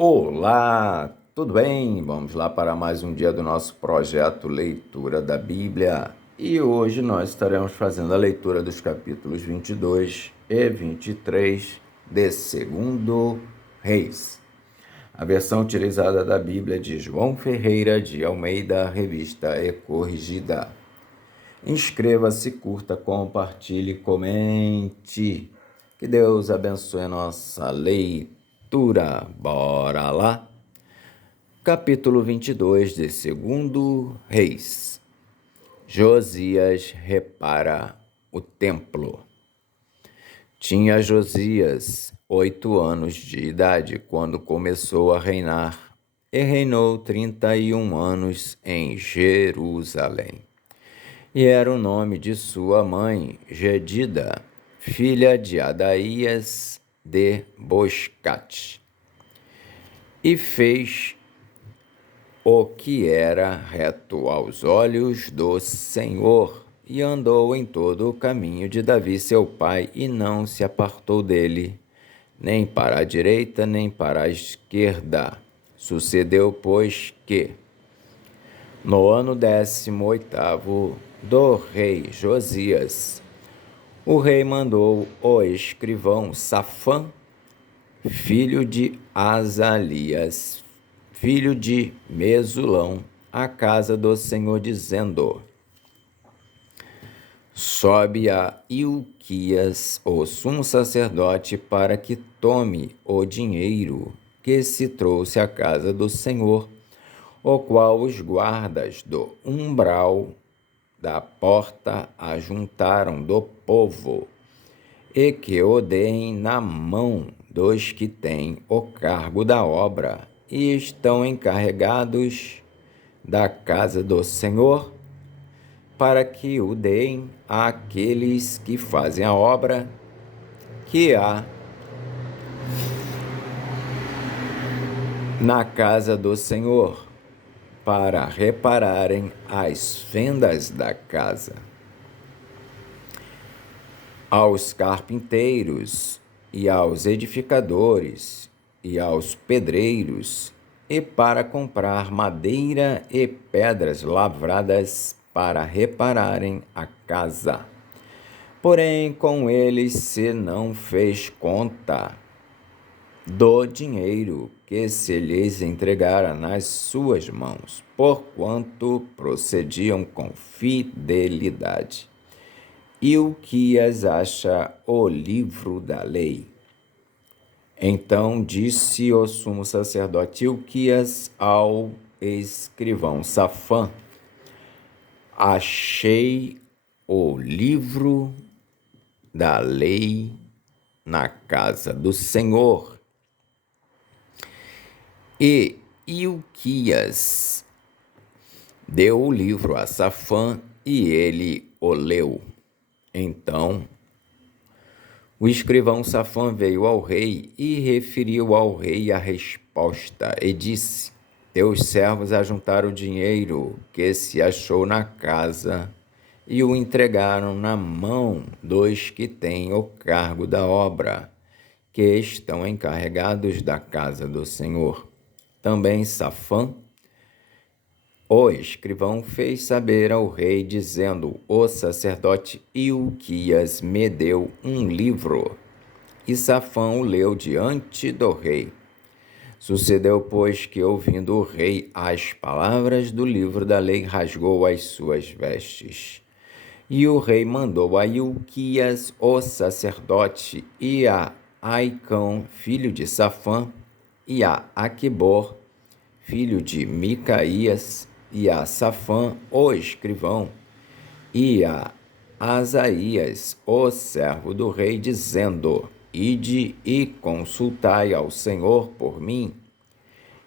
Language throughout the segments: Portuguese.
Olá, tudo bem? Vamos lá para mais um dia do nosso projeto Leitura da Bíblia. E hoje nós estaremos fazendo a leitura dos capítulos 22 e 23 de 2 Reis. A versão utilizada da Bíblia é de João Ferreira de Almeida, revista e corrigida. Inscreva-se, curta, compartilhe, comente. Que Deus abençoe a nossa leitura. Bora lá? Capítulo 22 de 2 Reis. Josias repara o templo. Tinha Josias 8 anos de idade quando começou a reinar, e reinou 31 anos em Jerusalém. E era o nome de sua mãe, Gedida, filha de Adaías de Boscate. E fez o que era reto aos olhos do Senhor, e andou em todo o caminho de Davi seu pai, e não se apartou dele, nem para a direita, nem para a esquerda. Sucedeu, pois, que, no ano 18º do rei Josias, o rei mandou o escrivão Safã, filho de Azalias, filho de Mesulão, à casa do Senhor, dizendo: sobe a Ilquias, o sumo sacerdote, para que tome o dinheiro que se trouxe à casa do Senhor, o qual os guardas do umbral da porta ajuntaram do povo, e que o deem na mão dos que têm o cargo da obra e estão encarregados da casa do Senhor, para que o deem àqueles que fazem a obra que há na casa do Senhor, para repararem as fendas da casa, aos carpinteiros e aos edificadores e aos pedreiros, e para comprar madeira e pedras lavradas para repararem a casa. Porém, com eles se não fez conta do dinheiro que se lhes entregara nas suas mãos, porquanto procediam com fidelidade. Ilquias acha o livro da lei. Então disse o sumo sacerdote Ilquias ao escrivão Safã: achei o livro da lei na casa do Senhor. E Ilquias deu o livro a Safã, e ele o leu. Então o escrivão Safã veio ao rei e referiu ao rei a resposta, e disse: teus servos ajuntaram o dinheiro que se achou na casa e o entregaram na mão dos que têm o cargo da obra, que estão encarregados da casa do Senhor. Também Safã, o escrivão, fez saber ao rei, dizendo: o sacerdote Ilquias me deu um livro. E Safã o leu diante do rei. Sucedeu, pois, que, ouvindo o rei as palavras do livro da lei, rasgou as suas vestes. E o rei mandou a Ilquias, o sacerdote, e a Aicão, filho de Safã, e a Aquibor, filho de Micaías, e a Safã, o escrivão, e a Asaías, o servo do rei, dizendo: ide e consultai ao Senhor por mim,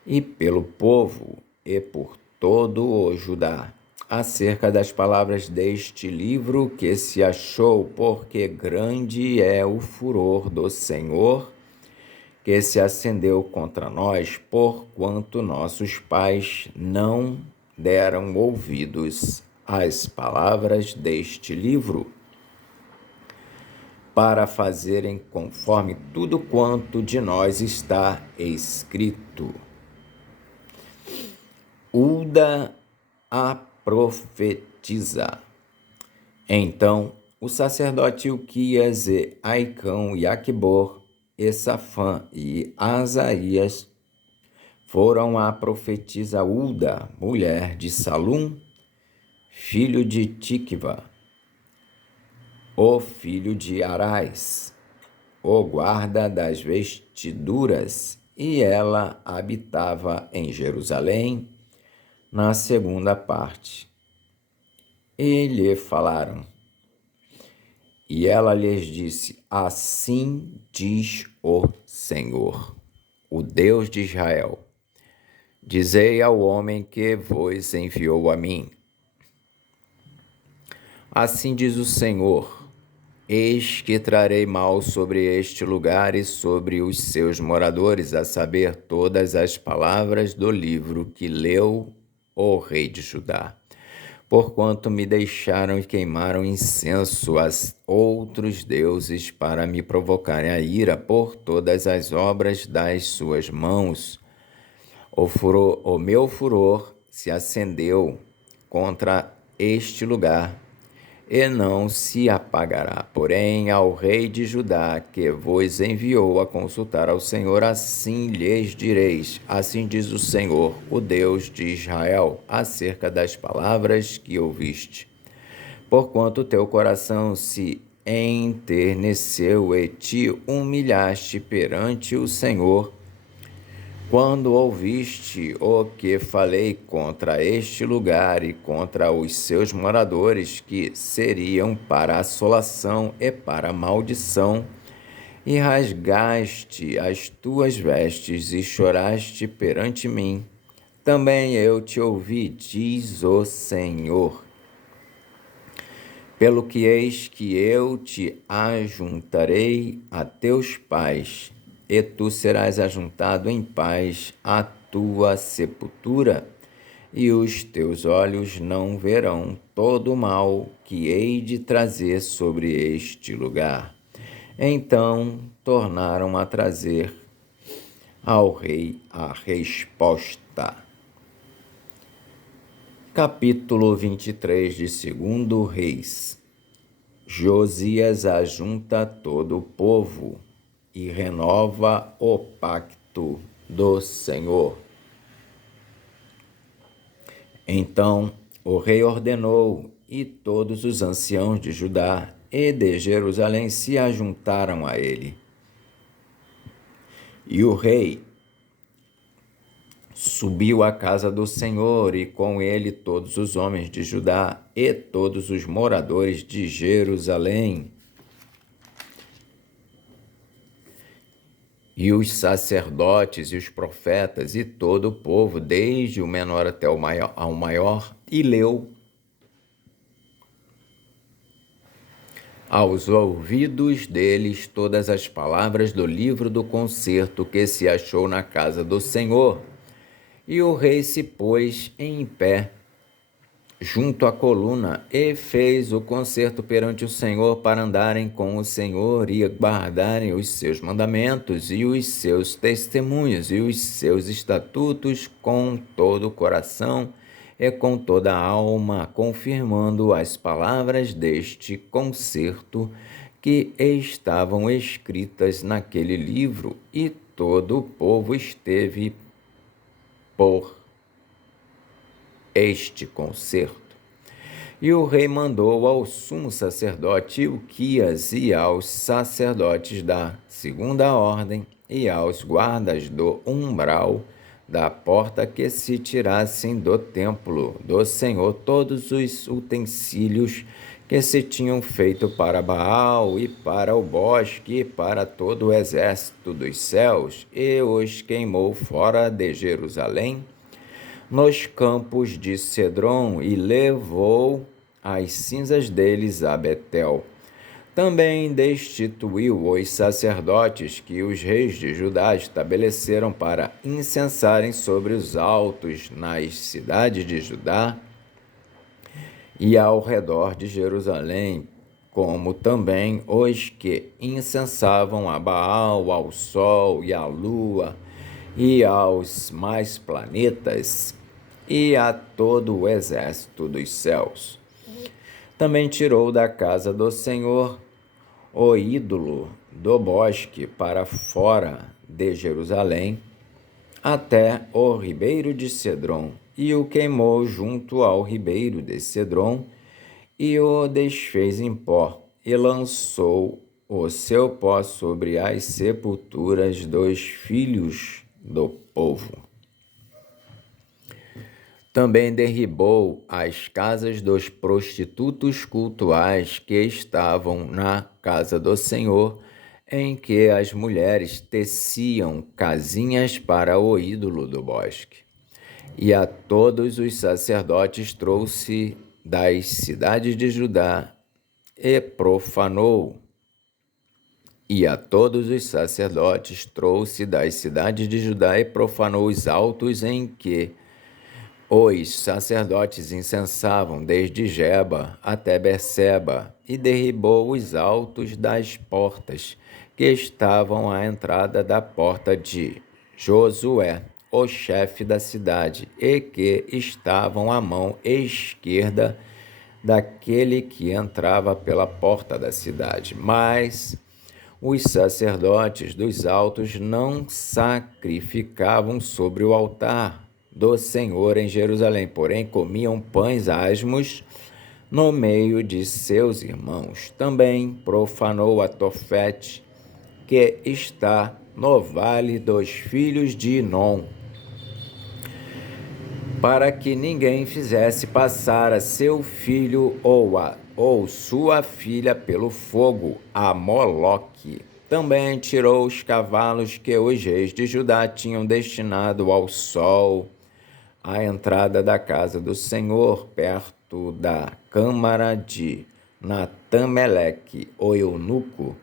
e pelo povo, e por todo o Judá, acerca das palavras deste livro que se achou, porque grande é o furor do Senhor que se acendeu contra nós, porquanto nossos pais não deram ouvidos às palavras deste livro. para fazerem conforme tudo quanto de nós está escrito. Hulda a profetiza. Então o sacerdote Ilquias e Aicão e Aquibor, e Safã e Asaías foram à profetisa Hulda, mulher de Salum, filho de Tikva, o filho de Arás, o guarda das vestiduras, e ela habitava em Jerusalém, na segunda parte. E lhe falaram. E ela lhes disse: assim diz o Senhor, o Deus de Israel: dizei ao homem que vos enviou a mim. Assim diz o Senhor: eis que trarei mal sobre este lugar e sobre os seus moradores, a saber, todas as palavras do livro que leu o rei de Judá. Porquanto me deixaram e queimaram incenso a outros deuses para me provocarem a ira por todas as obras das suas mãos. O meu furor se acendeu contra este lugar e não se apagará. Porém, ao rei de Judá, que vos enviou a consultar ao Senhor, assim lhes direis: assim diz o Senhor, o Deus de Israel, acerca das palavras que ouviste. Porquanto teu coração se enterneceu e te humilhaste perante o Senhor, quando ouviste o que falei contra este lugar e contra os seus moradores, que seriam para assolação e para maldição, e rasgaste as tuas vestes e choraste perante mim, também eu te ouvi, diz o Senhor. Pelo que eis que eu te ajuntarei a teus pais, e tu serás ajuntado em paz à tua sepultura, e os teus olhos não verão todo o mal que hei de trazer sobre este lugar. Então tornaram a trazer ao rei a resposta. Capítulo 23 de 2 Reis. Josias ajunta todo o povo e renova o pacto do Senhor. Então o rei ordenou, e todos os anciãos de Judá e de Jerusalém se ajuntaram a ele. E o rei subiu à casa do Senhor, e com ele todos os homens de Judá e todos os moradores de Jerusalém. E os sacerdotes e os profetas e todo o povo, desde o menor até o maior, e leu aos ouvidos deles todas as palavras do livro do concerto que se achou na casa do Senhor. E o rei se pôs em pé junto à coluna e fez o concerto perante o Senhor, para andarem com o Senhor e guardarem os seus mandamentos e os seus testemunhos e os seus estatutos com todo o coração e com toda a alma, confirmando as palavras deste concerto que estavam escritas naquele livro. E todo o povo esteve por este concerto. E o rei mandou ao sumo sacerdote Ilquias e aos sacerdotes da segunda ordem e aos guardas do umbral da porta que se tirassem do templo do Senhor todos os utensílios que se tinham feito para Baal e para o bosque e para todo o exército dos céus, e os queimou fora de Jerusalém, nos campos de Cedron, e levou as cinzas deles a Betel. Também destituiu os sacerdotes que os reis de Judá estabeleceram para incensarem sobre os altos nas cidades de Judá e ao redor de Jerusalém, como também os que incensavam a Baal, ao sol e à lua, e aos mais planetas, e a todo o exército dos céus. Também tirou da casa do Senhor o ídolo do bosque para fora de Jerusalém, até o ribeiro de Cedron, e o queimou junto ao ribeiro de Cedron, e o desfez em pó, e lançou o seu pó sobre as sepulturas dos filhos do povo. Também derribou as casas dos prostitutos cultuais que estavam na casa do Senhor, em que as mulheres teciam casinhas para o ídolo do bosque. E a todos os sacerdotes trouxe das cidades de Judá e profanou. E a todos os sacerdotes trouxe das cidades de Judá e profanou os altos em que os sacerdotes incensavam desde Geba até Berseba, e derribou os altos das portas que estavam à entrada da porta de Josué, o chefe da cidade, e que estavam à mão esquerda daquele que entrava pela porta da cidade. Mas os sacerdotes dos altos não sacrificavam sobre o altar do Senhor em Jerusalém, porém comiam pães asmos no meio de seus irmãos. Também profanou a Tofete, que está no vale dos filhos de Inom, para que ninguém fizesse passar a seu filho ou sua filha pelo fogo a Moloque. Também tirou os cavalos que os reis de Judá tinham destinado ao sol, à entrada da casa do Senhor, perto da câmara de Natameleque, o eunuco,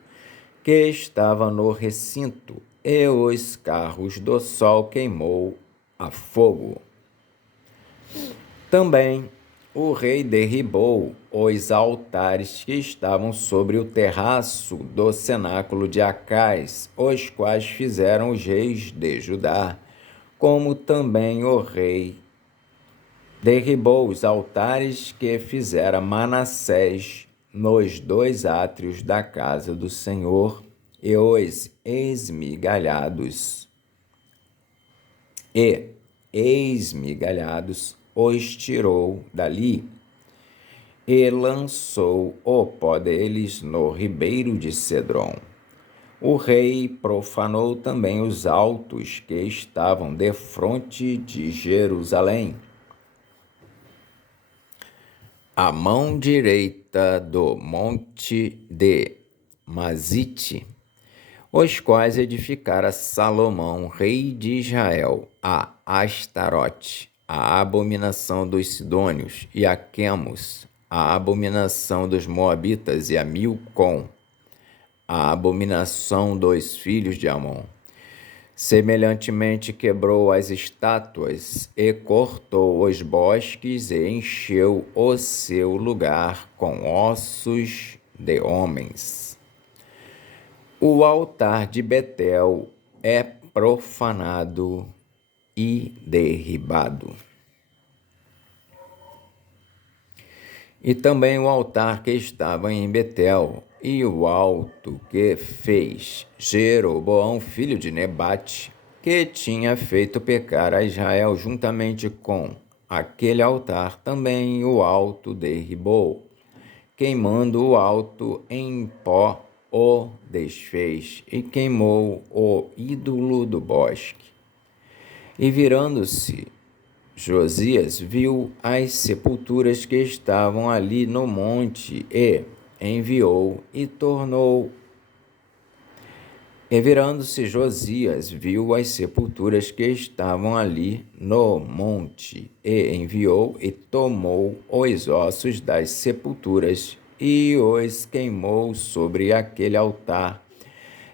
que estava no recinto, e os carros do sol queimou a fogo. Também o rei derribou os altares que estavam sobre o terraço do cenáculo de Acais, os quais fizeram os reis de Judá, como também o rei derribou os altares que fizera Manassés nos dois átrios da casa do Senhor, e os esmigalhados os tirou dali, e lançou o pó deles no ribeiro de Cedron. O rei profanou também os altos que estavam defronte de Jerusalém, à mão direita do monte de Mazite, os quais edificara Salomão, rei de Israel, a Astarote, a abominação dos sidônios, e a Quemos, a abominação dos moabitas, e a Milcom, a abominação dos filhos de Amon. Semelhantemente quebrou as estátuas e cortou os bosques e encheu o seu lugar com ossos de homens. O altar de Betel é profanado e derribado. E também o altar que estava em Betel, e o alto que fez Jeroboão, filho de Nebate, que tinha feito pecar a Israel juntamente com aquele altar, também o alto derribou, queimando o alto em pó, o desfez, e queimou o ídolo do bosque. E virando-se, Josias viu as sepulturas que estavam ali no monte, e enviou e tornou. E virando-se Josias viu as sepulturas que estavam ali no monte, e enviou e tomou os ossos das sepulturas, e os queimou sobre aquele altar,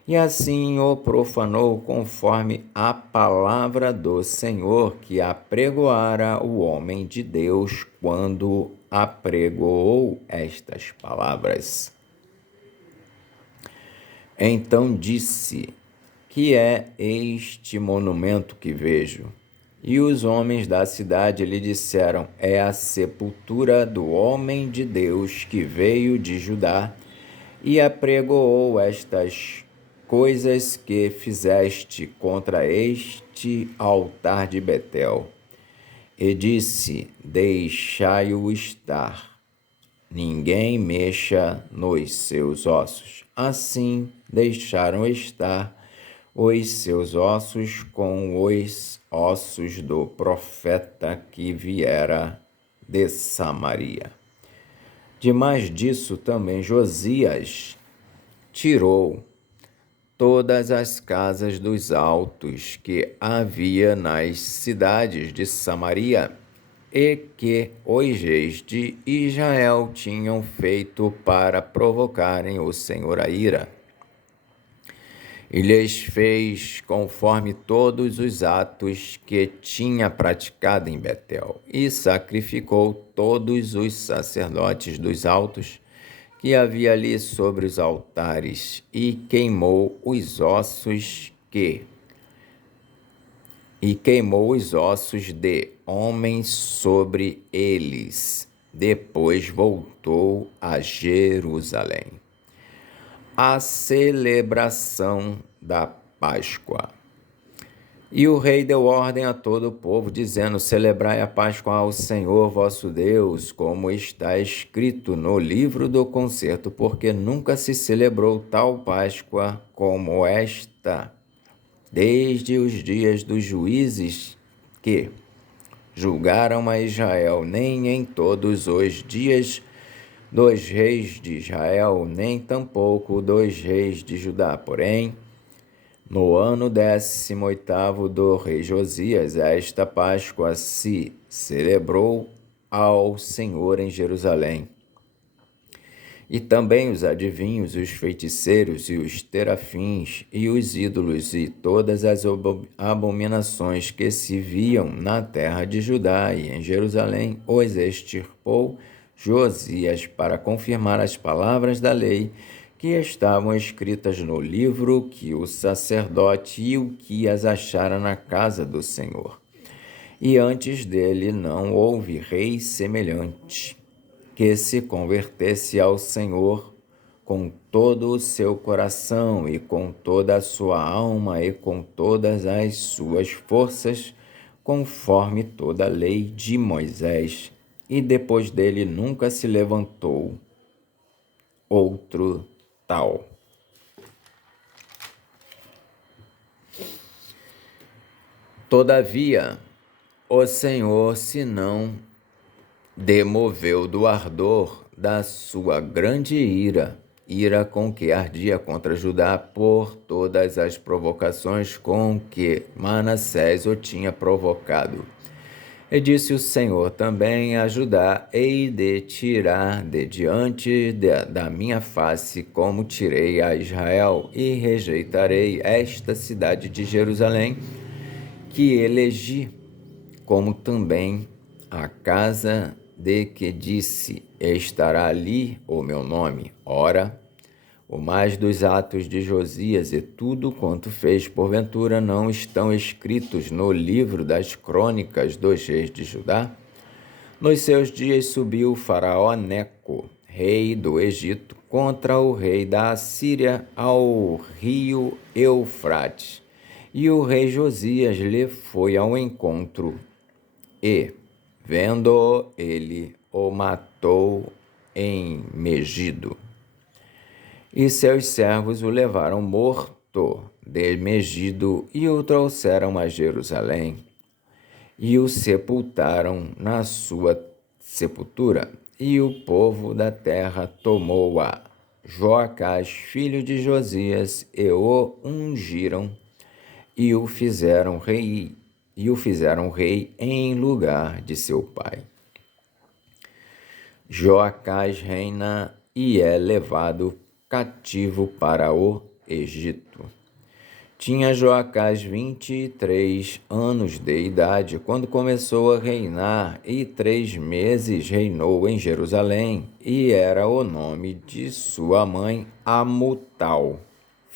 e assim o profanou conforme a palavra do Senhor que apregoara o homem de Deus quando apregoou estas palavras. Então disse: que é este monumento que vejo? E os homens da cidade lhe disseram: é a sepultura do homem de Deus que veio de Judá e apregoou estas coisas que fizeste contra este altar de Betel. E disse: deixai-o estar, ninguém mexa nos seus ossos. Assim deixaram estar os seus ossos com os ossos do profeta que viera de Samaria. Demais disso também Josias tirou todas as casas dos altos que havia nas cidades de Samaria e que os reis de Israel tinham feito para provocarem o Senhor a ira. E lhes fez conforme todos os atos que tinha praticado em Betel, e sacrificou todos os sacerdotes dos altos que havia ali sobre os altares, e queimou os ossos de homens sobre eles. Depois voltou a Jerusalém. A celebração da Páscoa. E o rei deu ordem a todo o povo, dizendo: celebrai a Páscoa ao Senhor vosso Deus, como está escrito no livro do concerto, porque nunca se celebrou tal Páscoa como esta, desde os dias dos juízes que julgaram a Israel, nem em todos os dias dos reis de Israel, nem tampouco dos reis de Judá. Porém, no ano 18º do rei Josias, esta Páscoa se celebrou ao Senhor em Jerusalém. E também os adivinhos, os feiticeiros e os terafins e os ídolos e todas as abominações que se viam na terra de Judá e em Jerusalém, os extirpou Josias para confirmar as palavras da lei que estavam escritas no livro que o sacerdote Ilquias achara na casa do Senhor. E antes dele não houve rei semelhante, que se convertesse ao Senhor com todo o seu coração e com toda a sua alma e com todas as suas forças, conforme toda a lei de Moisés. E depois dele nunca se levantou outro tal. Todavia, o Senhor se não demoveu do ardor da sua grande ira com que ardia contra Judá por todas as provocações com que Manassés o tinha provocado. E disse o Senhor também a Judá: hei de tirar de diante da minha face, como tirei a Israel, e rejeitarei esta cidade de Jerusalém, que elegi, como também a casa de que disse: estará ali o meu nome. Ora, o mais dos atos de Josias e tudo quanto fez, porventura, não estão escritos no livro das crônicas dos reis de Judá? Nos seus dias subiu o faraó Neco, rei do Egito, contra o rei da Assíria ao rio Eufrates. E o rei Josias lhe foi ao encontro e, vendo-o, ele o matou em Megido. E seus servos o levaram morto de Megido e o trouxeram a Jerusalém e o sepultaram na sua sepultura. E o povo da terra tomou a Joacás, filho de Josias, e o ungiram e o fizeram rei em lugar de seu pai. Joacás reina e é levado cativo para o Egito. Tinha Joacás 23 anos de idade quando começou a reinar, e 3 meses reinou em Jerusalém, e era o nome de sua mãe Amutal,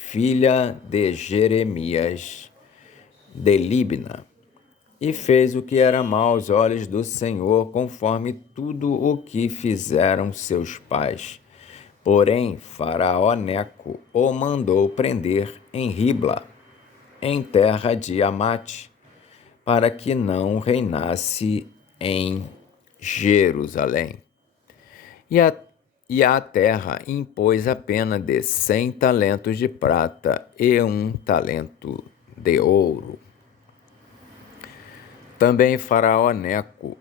filha de Jeremias de Libna, e fez o que era mau aos olhos do Senhor, conforme tudo o que fizeram seus pais. Porém, Faraó Neco o mandou prender em Ribla, em terra de Amate, para que não reinasse em Jerusalém. E a terra impôs a pena de 100 talentos de prata e 1 talento de ouro. Também Faraó Neco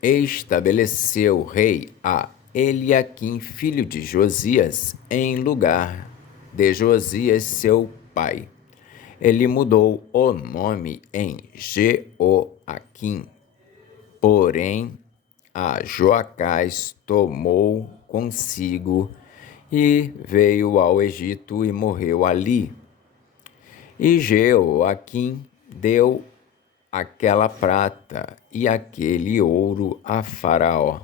estabeleceu rei a Eliaquim, filho de Josias, em lugar de Josias, seu pai. Ele mudou o nome em Jeoaquim, porém a Joacás tomou consigo e veio ao Egito e morreu ali. E Jeoaquim deu aquela prata e aquele ouro a Faraó.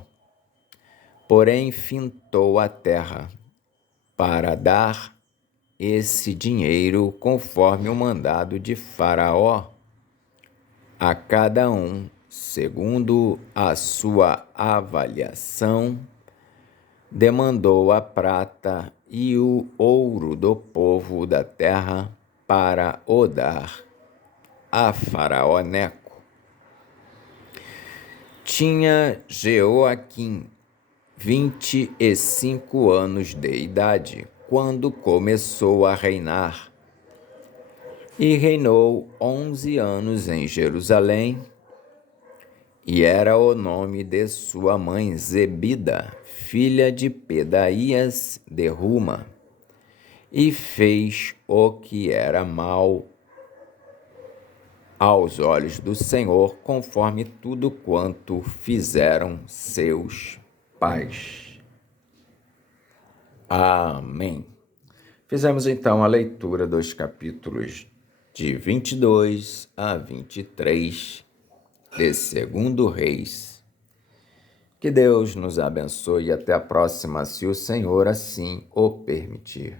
Porém, fintou a terra para dar esse dinheiro conforme o mandado de Faraó, a cada um, segundo a sua avaliação, demandou a prata e o ouro do povo da terra para o dar a Faraó Neco. Tinha Jeoaquim 25 anos de idade quando começou a reinar, e reinou 11 anos em Jerusalém, e era o nome de sua mãe Zebida, filha de Pedaías de Ruma, e fez o que era mal aos olhos do Senhor, conforme tudo quanto fizeram seus pais. Amém. Fizemos então a leitura dos capítulos de 22 a 23 de 2 Reis. Que Deus nos abençoe e até a próxima, se o Senhor assim o permitir.